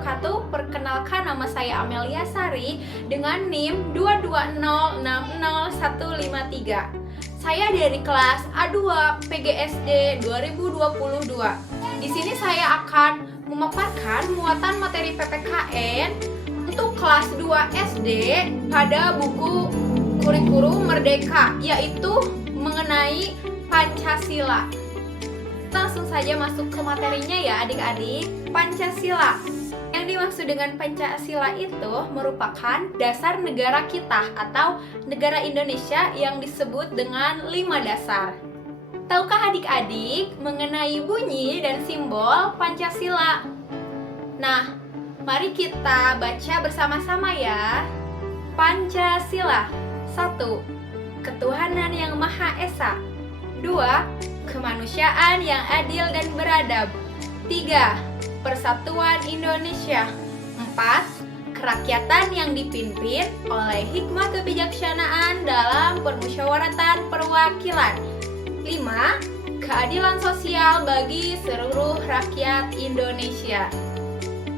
wabarakatuh. Perkenalkan, nama saya Amelia Sari dengan NIM 220600153. Saya dari kelas A2 PGSD 2022. Di sini saya akan memaparkan muatan materi PPKN untuk kelas 2 SD pada buku kurikulum Merdeka, yaitu mengenai Pancasila. Langsung saja masuk ke materinya ya adik-adik. Pancasila. Yang dimaksud dengan Pancasila itu merupakan dasar negara kita atau negara Indonesia yang disebut dengan 5 dasar. Tahukah adik-adik mengenai bunyi dan simbol Pancasila? Nah, mari kita baca bersama-sama ya. Pancasila. 1. Ketuhanan yang Maha Esa. 2. Kemanusiaan yang adil dan beradab. 3. Persatuan Indonesia. 4. Kerakyatan yang dipimpin oleh hikmah kebijaksanaan dalam permusyawaratan perwakilan. 5. Keadilan sosial bagi seluruh rakyat Indonesia.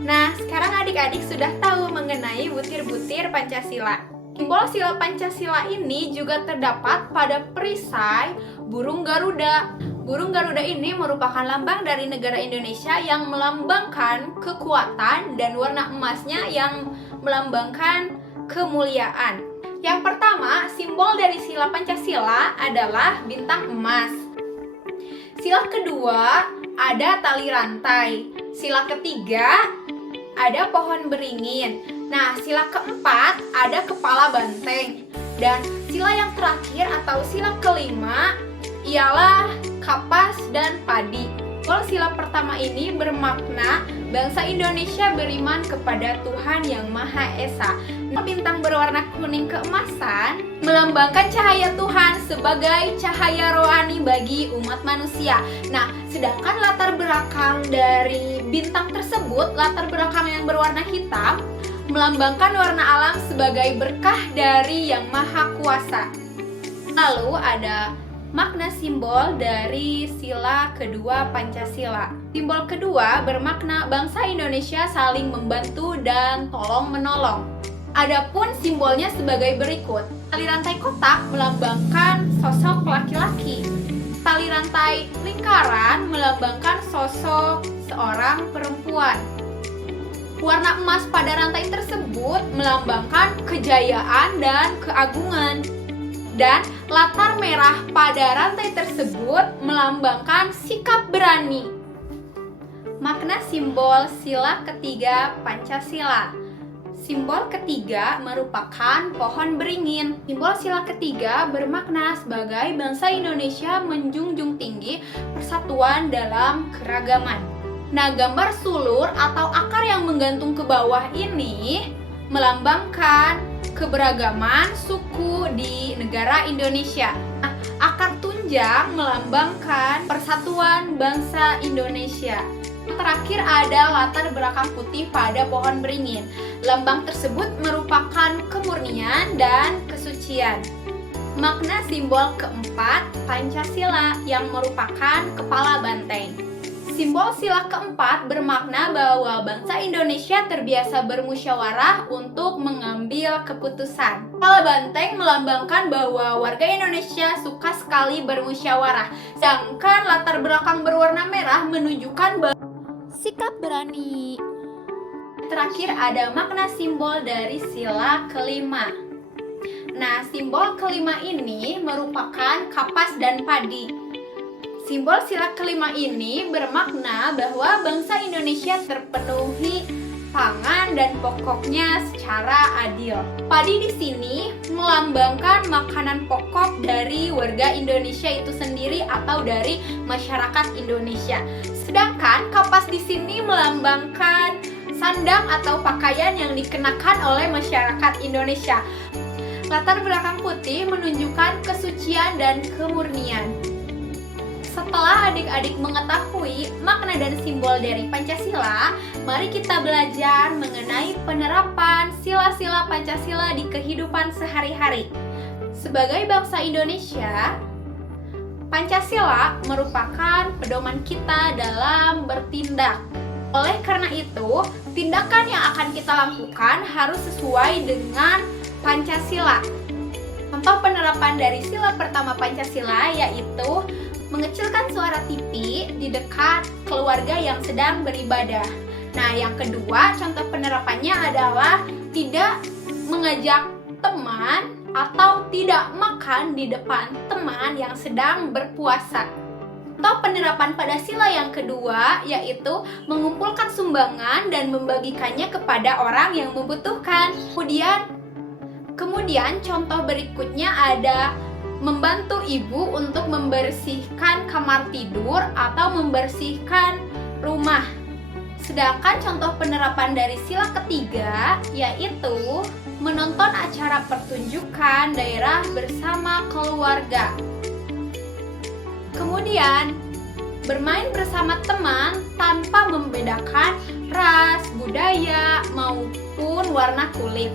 Nah, sekarang adik-adik sudah tahu mengenai butir-butir Pancasila. Simbol sila Pancasila ini juga terdapat pada perisai burung Garuda. Burung Garuda ini merupakan lambang dari negara Indonesia yang melambangkan kekuatan, dan warna emasnya yang melambangkan kemuliaan. Yang pertama, simbol dari sila Pancasila adalah bintang emas. Sila kedua ada tali rantai. Sila ketiga ada pohon beringin. Nah, sila keempat ada kepala banteng. Dan sila yang terakhir atau sila kelima ialah kapas dan padi. Kalau sila pertama ini bermakna bangsa Indonesia beriman kepada Tuhan yang Maha Esa. Bintang berwarna kuning keemasan melambangkan cahaya Tuhan sebagai cahaya rohani bagi umat manusia. Nah, sedangkan latar belakang dari bintang tersebut, latar belakang yang berwarna hitam, melambangkan warna alam sebagai berkah dari Yang Maha Kuasa. Lalu ada makna simbol dari sila kedua Pancasila. Simbol kedua bermakna bangsa Indonesia saling membantu dan tolong-menolong. Adapun simbolnya sebagai berikut. Tali rantai kotak melambangkan sosok laki-laki. Tali rantai lingkaran melambangkan sosok seorang perempuan. Warna emas pada rantai tersebut melambangkan kejayaan dan keagungan. Dan latar merah pada rantai tersebut melambangkan sikap berani. Makna simbol sila ketiga Pancasila. Simbol ketiga merupakan pohon beringin. Simbol sila ketiga bermakna sebagai bangsa Indonesia menjunjung tinggi persatuan dalam keragaman. Nah, gambar sulur atau akar yang menggantung ke bawah ini melambangkan keberagaman suku di negara Indonesia. Nah, akar tunjang melambangkan persatuan bangsa Indonesia. Yang terakhir ada latar belakang putih pada pohon beringin. Lambang tersebut merupakan kemurnian dan kesucian. Makna simbol keempat Pancasila yang merupakan kepala banteng. Simbol sila keempat bermakna bahwa bangsa Indonesia terbiasa bermusyawarah untuk mengambil keputusan. Kepala banteng melambangkan bahwa warga Indonesia suka sekali bermusyawarah. Sedangkan latar belakang berwarna merah menunjukkan sikap berani. Terakhir ada makna simbol dari sila kelima. Nah, simbol kelima ini merupakan kapas dan padi. Simbol sila kelima ini bermakna bahwa bangsa Indonesia terpenuhi pangan dan pokoknya secara adil. Padi di sini melambangkan makanan pokok dari warga Indonesia itu sendiri atau dari masyarakat Indonesia. Sedangkan kapas di sini melambangkan sandang atau pakaian yang dikenakan oleh masyarakat Indonesia. Latar belakang putih menunjukkan kesucian dan kemurnian. Setelah adik-adik mengetahui makna dan simbol dari Pancasila, mari kita belajar mengenai penerapan sila-sila Pancasila di kehidupan sehari-hari. Sebagai bangsa Indonesia, Pancasila merupakan pedoman kita dalam bertindak. Oleh karena itu, tindakan yang akan kita lakukan harus sesuai dengan Pancasila. Contoh penerapan dari sila pertama Pancasila yaitu mengecilkan suara TV di dekat keluarga yang sedang beribadah. Nah, yang kedua, contoh penerapannya adalah tidak mengajak teman atau tidak makan di depan teman yang sedang berpuasa. Contoh penerapan pada sila yang kedua yaitu mengumpulkan sumbangan dan membagikannya kepada orang yang membutuhkan. Kemudian contoh berikutnya ada membantu ibu untuk membersihkan kamar tidur atau membersihkan rumah. Sedangkan contoh penerapan dari sila ketiga yaitu menonton acara pertunjukan daerah bersama keluarga. Kemudian, bermain bersama teman tanpa membedakan ras, budaya, maupun warna kulit.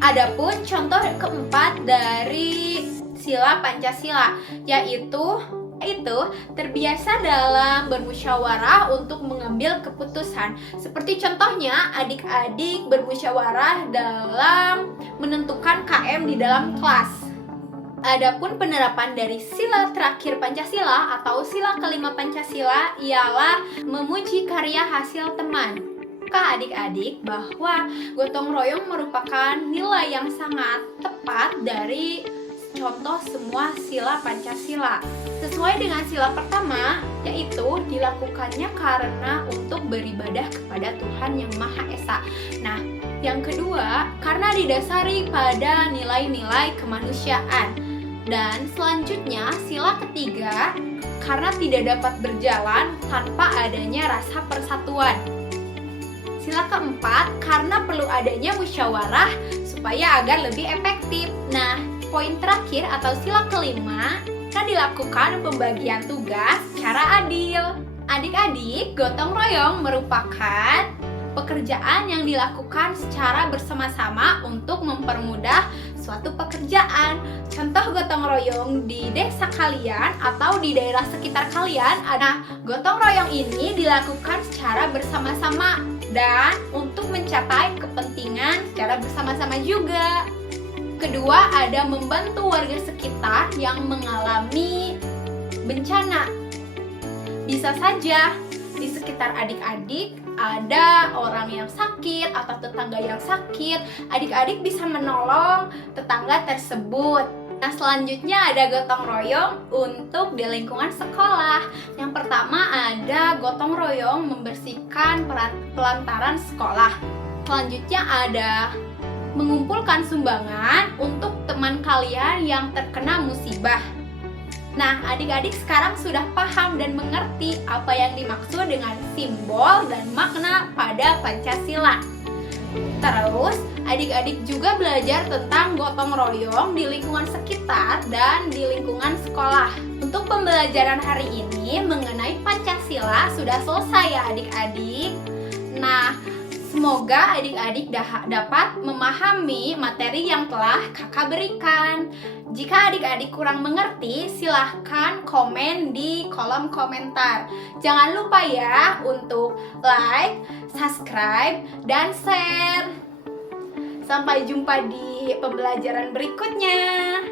Adapun contoh keempat dari sila Pancasila, yaitu terbiasa dalam bermusyawarah untuk mengambil keputusan. Seperti contohnya, adik-adik bermusyawarah dalam menentukan KM di dalam kelas. Adapun penerapan dari sila terakhir Pancasila atau sila kelima Pancasila ialah memuji karya hasil teman. Adik-adik bahwa gotong royong merupakan nilai yang sangat tepat dari contoh semua sila Pancasila. Sesuai dengan sila pertama, yaitu dilakukannya karena untuk beribadah kepada Tuhan Yang Maha Esa. Nah, yang kedua, karena didasari pada nilai-nilai kemanusiaan. Dan selanjutnya, sila ketiga, karena tidak dapat berjalan tanpa adanya rasa persatuan. Sila keempat, karena perlu adanya musyawarah supaya agar lebih efektif. Nah, poin terakhir atau sila kelima, kan dilakukan pembagian tugas secara adil. Adik-adik, gotong royong merupakan pekerjaan yang dilakukan secara bersama-sama untuk mempermudah suatu pekerjaan. Contoh gotong royong di desa kalian atau di daerah sekitar kalian. Nah, gotong royong ini dilakukan secara bersama-sama dan untuk mencapai kepentingan secara bersama-sama juga. Kedua, ada membantu warga sekitar yang mengalami bencana. Bisa saja di sekitar adik-adik ada orang yang sakit atau tetangga yang sakit, adik-adik bisa menolong tetangga tersebut. Nah, selanjutnya ada gotong royong untuk di lingkungan sekolah. Yang pertama ada gotong royong membersihkan pelantaran sekolah. Selanjutnya ada mengumpulkan sumbangan untuk teman kalian yang terkena musibah. Nah, adik-adik sekarang sudah paham dan mengerti apa yang dimaksud dengan simbol dan makna pada Pancasila. Terus, adik-adik juga belajar tentang gotong royong di lingkungan sekitar dan di lingkungan sekolah. Untuk pembelajaran hari ini mengenai Pancasila sudah selesai ya adik-adik. Nah, semoga adik-adik dapat memahami materi yang telah kakak berikan. Jika adik-adik kurang mengerti, silahkan komen di kolom komentar. Jangan lupa ya untuk like, subscribe, dan share. Sampai jumpa di pembelajaran berikutnya.